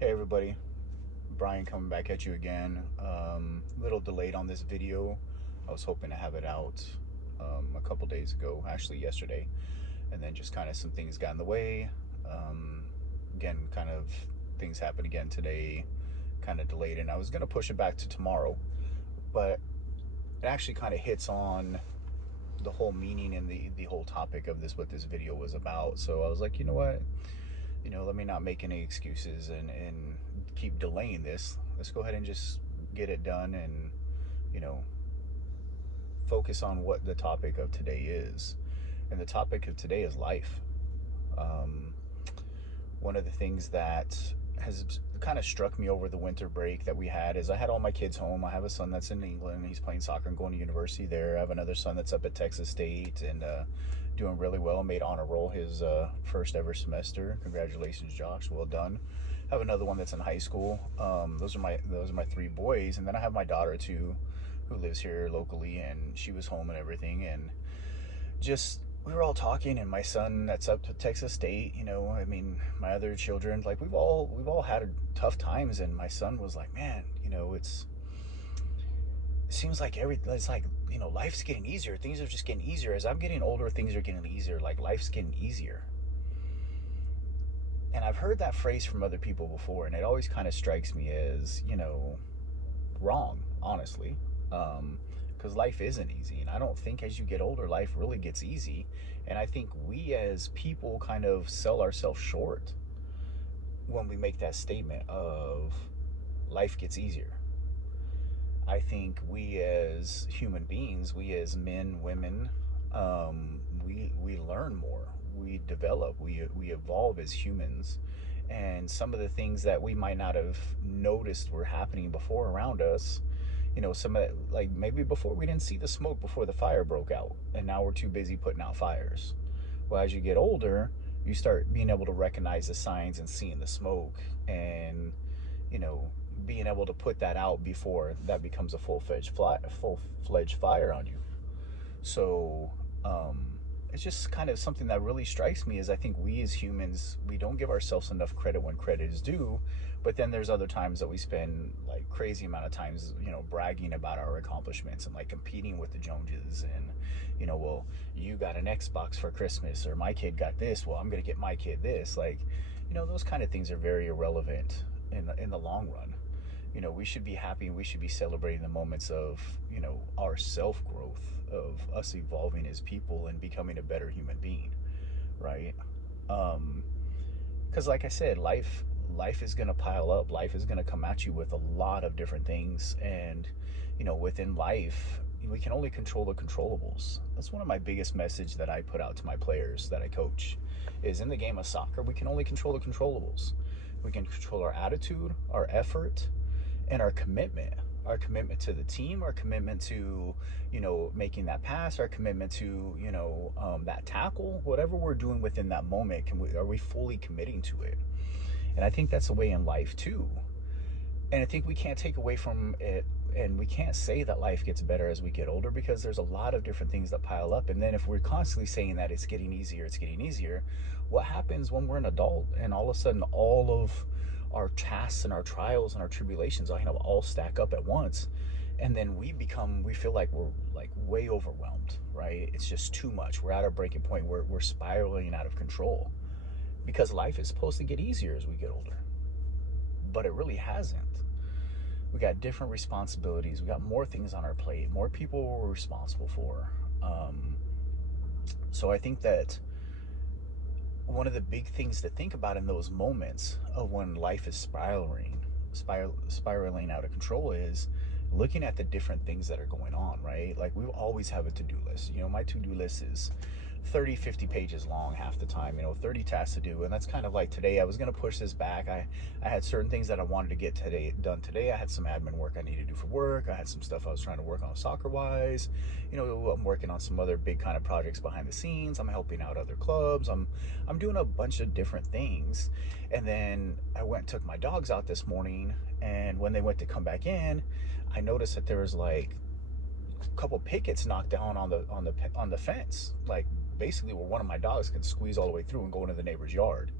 Hey everybody, Brian coming back at you again. Little delayed on this video. I was hoping to have it out a couple days ago, actually yesterday, and then just kind of some things got in the way. Um, Again, kind of things happened again today, kind of delayed, and I was gonna push it back to tomorrow, but it actually kind of hits on the whole meaning and the whole topic of this, what this video was about. So I was like, you know what, let me not make any excuses and keep delaying this. Let's go ahead and just get it done and, you know, focus on what the topic of today is. And the topic of today is life. Um, One of the things that has kind of struck me over the winter break that we had is I had all my kids home. I have a son that's in England. He's playing soccer and going to university there. I have another son that's up at Texas State and doing really well. Made honor roll his first ever semester. Congratulations, Josh. Well done. I have another one that's in high school. Those are my three boys, and then I have my daughter too, who lives here locally, and she was home and everything, and just we were all talking, and my son that's up to Texas State, I mean, my other children, like we've all had tough times, and my son was like, man, it seems like it's like, life's getting easier. Things are just getting easier. As I'm getting older, things are getting easier. Like life's getting easier. And I've heard that phrase from other people before, and it always kind of strikes me as, wrong, honestly. Because life isn't easy. And I don't think as you get older, life really gets easy. And I think we as people kind of sell ourselves short when we make that statement of life gets easier. I think we as human beings, we as men, women, we learn more, we develop, we evolve as humans, and some of the things that we might not have noticed were happening before around us. Some of like maybe before we didn't see the smoke before the fire broke out, and now we're too busy putting out fires. Well, as you get older, you start being able to recognize the signs and seeing the smoke, and you know being able to put that out before that becomes a full-fledged fire on you. So it's just kind of something that really strikes me is I think we as humans, we don't give ourselves enough credit when credit is due. But then there's other times that we spend like crazy amount of times, bragging about our accomplishments and like competing with the Joneses, and well, you got an Xbox for Christmas, or my kid got this, well, I'm gonna get my kid this. Like, those kind of things are very irrelevant in the long run. We should be happy, and we should be celebrating the moments of, our self growth, of us evolving as people and becoming a better human being, right? Because like I said, life is going to pile up. Life is going to come at you with a lot of different things, and within life, we can only control the controllables. That's one of my biggest message that I put out to my players that I coach, is in the game of soccer, we can only control the controllables. We can control our attitude, our effort, and our commitment to the team, our commitment to making that pass, our commitment to that tackle, whatever we're doing within that moment. Are we fully committing to it? And I think that's the way in life too. And I think we can't take away from it, and we can't say that life gets better as we get older, because there's a lot of different things that pile up. And then if we're constantly saying that it's getting easier, it's getting easier, what happens when we're an adult and all of a sudden all of our tasks and our trials and our tribulations all stack up at once, and then we feel like we're like way overwhelmed, right? It's just too much. We're at a breaking point where we're spiraling out of control, because life is supposed to get easier as we get older, but it really hasn't. We got different responsibilities. We got more things on our plate, more people we're responsible for. So I think that one of the big things to think about in those moments of when life is spiraling out of control is looking at the different things that are going on, right? Like, we always have a to-do list. My to-do list is 30, 50 pages long half the time, 30 tasks to do. And that's kind of like today. I was going to push this back. I had certain things that I wanted to get done today. I had some admin work I needed to do for work. I had some stuff I was trying to work on soccer wise. I'm working on some other big kind of projects behind the scenes. I'm helping out other clubs. I'm doing a bunch of different things. And then I went and took my dogs out this morning, and when they went to come back in, I noticed that there was like a couple pickets knocked down on the fence, like basically where one of my dogs can squeeze all the way through and go into the neighbor's yard.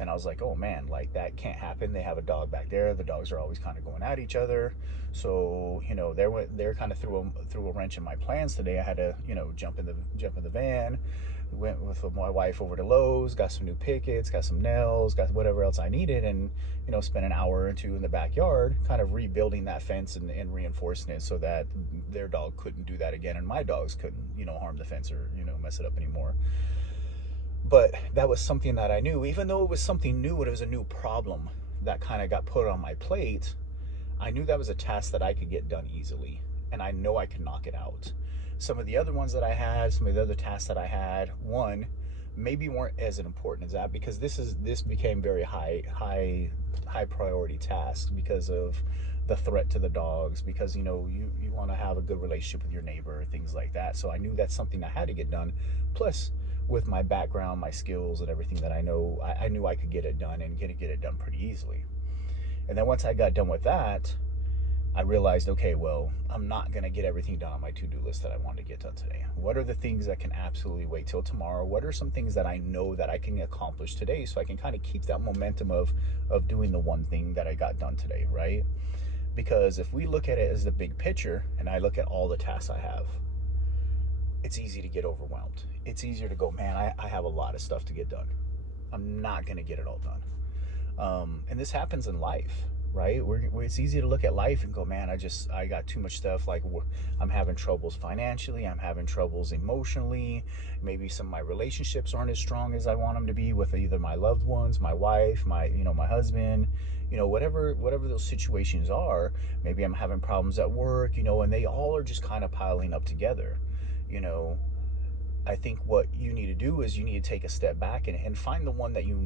And I was like, oh man, like that can't happen. They have a dog back there. The dogs are always kind of going at each other. So, they're kind of threw a wrench in my plans today. I had to, jump in the van, went with my wife over to Lowe's, got some new pickets, got some nails, got whatever else I needed, and spent an hour or two in the backyard kind of rebuilding that fence and reinforcing it so that their dog couldn't do that again and my dogs couldn't harm the fence or mess it up anymore. But that was something that I knew, even though it was something new and it was a new problem that kind of got put on my plate. I knew that was a task that I could get done easily, and I know I could knock it out. Some of the other ones that I had, some of the other tasks that I had, one, maybe weren't as important as that, because this became very high priority tasks because of the threat to the dogs, because you want to have a good relationship with your neighbor, things like that. So I knew that's something I had to get done. Plus, with my background, my skills, and everything that I know, I knew I could get it done and get it done pretty easily. And then once I got done with that, I realized, okay, well, I'm not going to get everything done on my to-do list that I wanted to get done today. What are the things that can absolutely wait till tomorrow? What are some things that I know that I can accomplish today, so I can kind of keep that momentum of doing the one thing that I got done today, right? Because if we look at it as the big picture, and I look at all the tasks I have, it's easy to get overwhelmed. It's easier to go, man, I have a lot of stuff to get done. I'm not going to get it all done. And this happens in life, right? It's easy to look at life and go, man, I got too much stuff. Like, I'm having troubles financially. I'm having troubles emotionally. Maybe some of my relationships aren't as strong as I want them to be with either my loved ones, my wife, my husband, whatever those situations are. Maybe I'm having problems at work, and they all are just kind of piling up together. I think what you need to do is you need to take a step back and find the one that you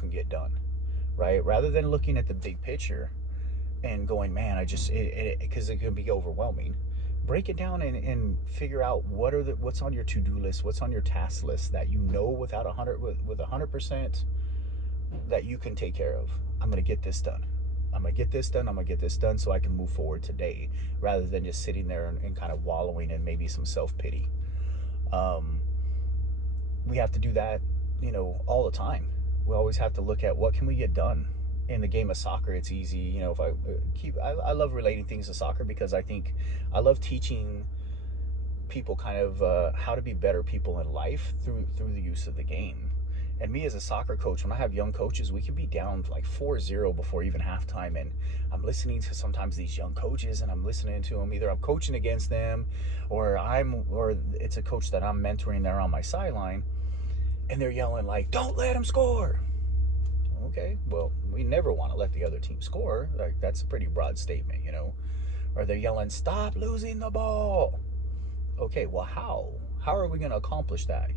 can get done, right? Rather than looking at the big picture and going, man, because it can be overwhelming. Break it down and figure out what's on your to-do list, what's on your task list that without 100% that you can take care of. I'm going to get this done. I'm going to get this done. I'm going to get this done so I can move forward today, rather than just sitting there and kind of wallowing in maybe some self-pity. We have to do that, all the time. We always have to look at what can we get done. In the game of soccer, it's easy. If I love relating things to soccer, because I think I love teaching people kind of how to be better people in life through the use of the game. And me as a soccer coach, when I have young coaches, we can be down like 4-0 before even halftime, and I'm listening to sometimes these young coaches, and I'm listening to them. Either I'm coaching against them, or it's a coach that I'm mentoring there on my sideline, and they're yelling like, "Don't let him score." Okay, well, we never want to let the other team score. Like, that's a pretty broad statement, Or they're yelling, "Stop losing the ball." Okay, well, how are we going to accomplish that?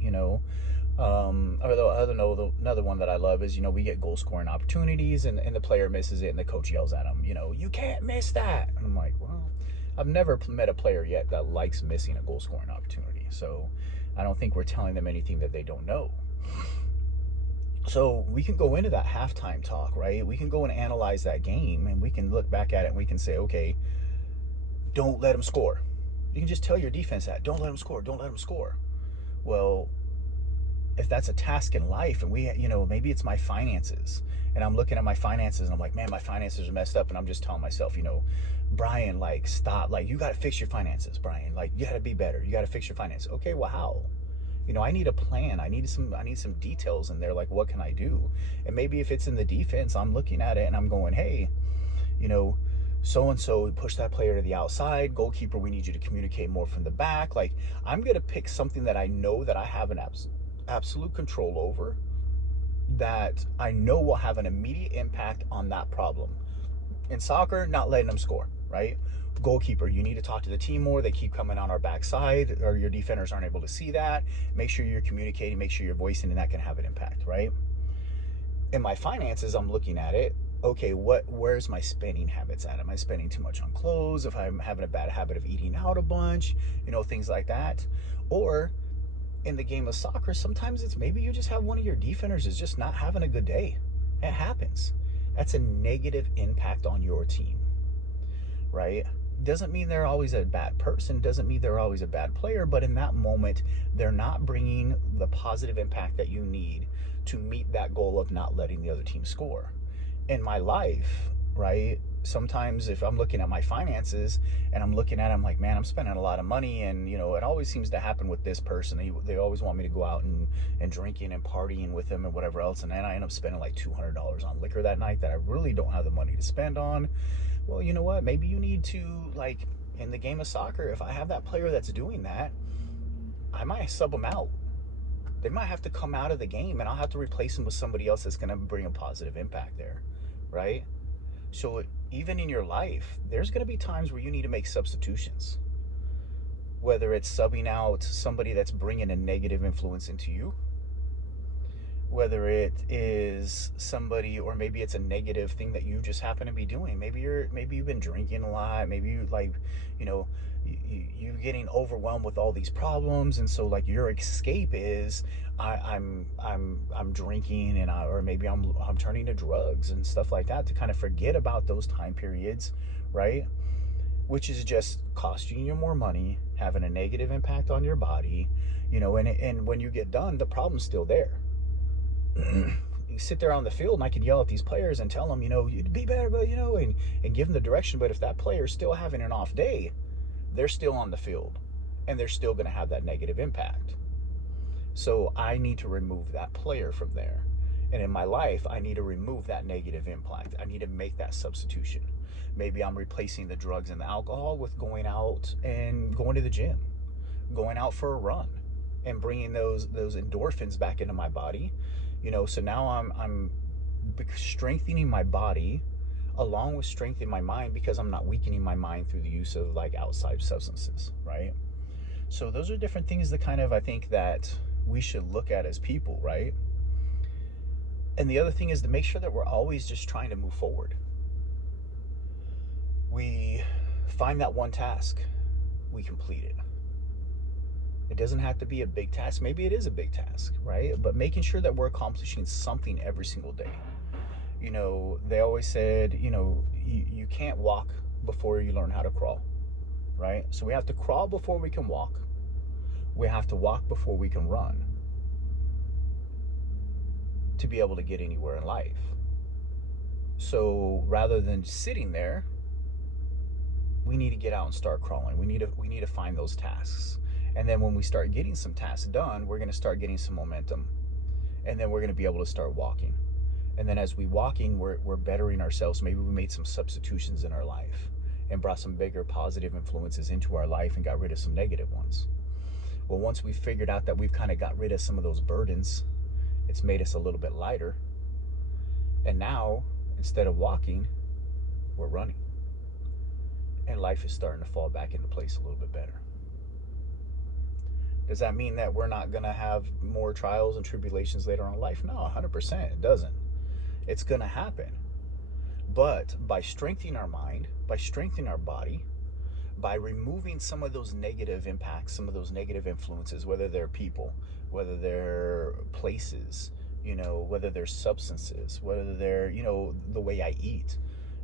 Another one that I love is, we get goal scoring opportunities, and the player misses it, and the coach yells at him, "You can't miss that." And I'm like, well, I've never met a player yet that likes missing a goal scoring opportunity. So I don't think we're telling them anything that they don't know. So we can go into that halftime talk, right? We can go and analyze that game, and we can look back at it, and we can say, okay, don't let them score. You can just tell your defense that, don't let them score, don't let them score. Well, if that's a task in life, and maybe it's my finances, and I'm looking at my finances, and I'm like, man, my finances are messed up, and I'm just telling myself, Brian, like, stop, like, you got to fix your finances, Brian, like, you got to be better, you got to fix your finances. Okay, well, how? I need a plan. I need some details in there, like, what can I do? And maybe if it's in the defense, I'm looking at it and I'm going, hey, so-and-so push that player to the outside. Goalkeeper, we need you to communicate more from the back. Like, I'm going to pick something that I know that I have an absolute control over, that I know will have an immediate impact on that problem. In soccer, not letting them score, right? Goalkeeper, you need to talk to the team more. They keep coming on our backside, or your defenders aren't able to see that. Make sure you're communicating, make sure you're voicing, and that can have an impact, right? In my finances, I'm looking at it. Okay, where's my spending habits at? Am I spending too much on clothes? If I'm having a bad habit of eating out a bunch, things like that. Or in the game of soccer, sometimes it's maybe you just have one of your defenders is just not having a good day. It happens. That's a negative impact on your team, right? Doesn't mean they're always a bad person, doesn't mean they're always a bad player, but in that moment, they're not bringing the positive impact that you need to meet that goal of not letting the other team score. In my life, right? Sometimes if I'm looking at my finances and I'm looking at it, I'm like, man, I'm spending a lot of money, and it always seems to happen with this person. They always want me to go out and drinking and partying with them and whatever else, and then I end up spending like $200 on liquor that night that I really don't have the money to spend on. Well, you know what? Maybe you need to, like in the game of soccer, if I have that player that's doing that, I might sub them out. They might have to come out of the game, and I'll have to replace them with somebody else that's going to bring a positive impact there, right? So even in your life, there's going to be times where you need to make substitutions, whether it's subbing out somebody that's bringing a negative influence into you, whether it is somebody, or maybe it's a negative thing that you just happen to be doing. Maybe you've been drinking a lot. Maybe you're getting overwhelmed with all these problems, and so like your escape is I'm drinking, and or maybe I'm turning to drugs and stuff like that to kind of forget about those time periods, right? Which is just costing you more money, having a negative impact on your body, and when you get done, the problem's still there. You sit there on the field, and I can yell at these players and tell them, you'd be better, but and give them the direction. But if that player's still having an off day, they're still on the field, and they're still going to have that negative impact. So I need to remove that player from there. And in my life, I need to remove that negative impact. I need to make that substitution. Maybe I'm replacing the drugs and the alcohol with going out and going to the gym, going out for a run, and bringing those endorphins back into my body. So now I'm strengthening my body along with strengthening my mind, because I'm not weakening my mind through the use of like outside substances, right? So those are different things that kind of, I think, that we should look at as people, right? And the other thing is to make sure that we're always just trying to move forward. We find that one task, we complete it. It doesn't have to be a big task. Maybe it is a big task, right? But making sure that we're accomplishing something every single day. They always said, you can't walk before you learn how to crawl, right? So we have to crawl before we can walk. We have to walk before we can run to be able to get anywhere in life. So rather than sitting there, we need to get out and start crawling. We need to find those tasks. And then when we start getting some tasks done, we're going to start getting some momentum. And then we're going to be able to start walking. And then as we walking, we're bettering ourselves. Maybe we made some substitutions in our life and brought some bigger positive influences into our life and got rid of some negative ones. Well, once we figured out that we've kind of got rid of some of those burdens, it's made us a little bit lighter. And now, instead of walking, we're running. And life is starting to fall back into place a little bit better. Does that mean that we're not going to have more trials and tribulations later on in life? No, 100%. It doesn't. It's going to happen. But by strengthening our mind, by strengthening our body, by removing some of those negative impacts, some of those negative influences, whether they're people, whether they're places, whether they're substances, whether they're, the way I eat.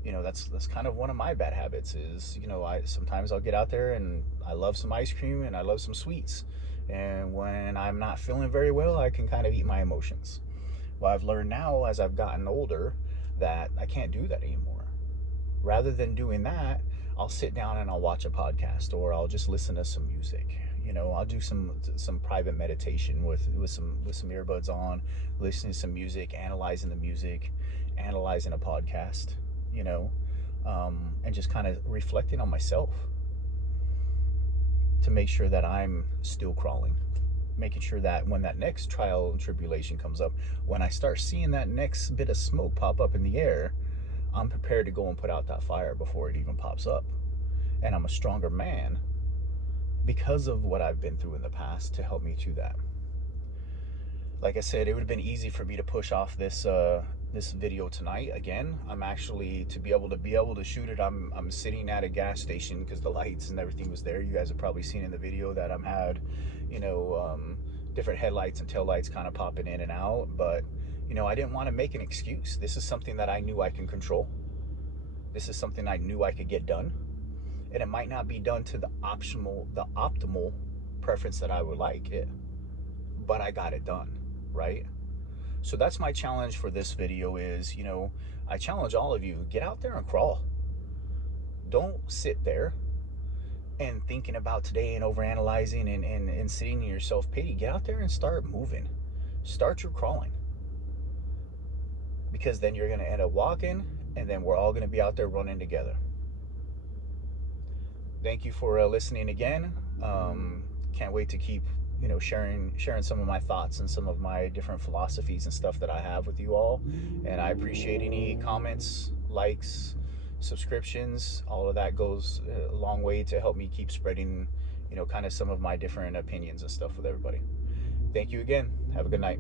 That's kind of one of my bad habits is, sometimes I'll get out there and I love some ice cream and I love some sweets. And when I'm not feeling very well, I can kind of eat my emotions. Well, I've learned now as I've gotten older that I can't do that anymore. Rather than doing that, I'll sit down and I'll watch a podcast, or I'll just listen to some music. I'll do some private meditation with some earbuds on, listening to some music, analyzing the music, analyzing a podcast, and just kind of reflecting on myself to make sure that I'm still crawling, making sure that when that next trial and tribulation comes up, when I start seeing that next bit of smoke pop up in the air, I'm prepared to go and put out that fire before it even pops up. And I'm a stronger man because of what I've been through in the past to help me through that. Like I said, it would have been easy for me to push off this video tonight. Again, I'm actually, to be able to shoot it, I'm sitting at a gas station because the lights and everything was there. You guys have probably seen in the video that I'm had, different headlights and tail lights kind of popping in and out. But I didn't want to make an excuse. This is something that I knew I can control. This is something I knew I could get done. And it might not be done to the optimal preference that I would like it, but I got it done, right? So that's my challenge for this video is, I challenge all of you, get out there and crawl. Don't sit there and thinking about today and overanalyzing and sitting in your self-pity. Get out there and start moving. Start your crawling. Because then you're going to end up walking, and then we're all going to be out there running together. Thank you for listening again. Can't wait to keep sharing some of my thoughts and some of my different philosophies and stuff that I have with you all. And I appreciate any comments, likes, subscriptions. All of that goes a long way to help me keep spreading kind of some of my different opinions and stuff with everybody. Thank you again. Have a good night.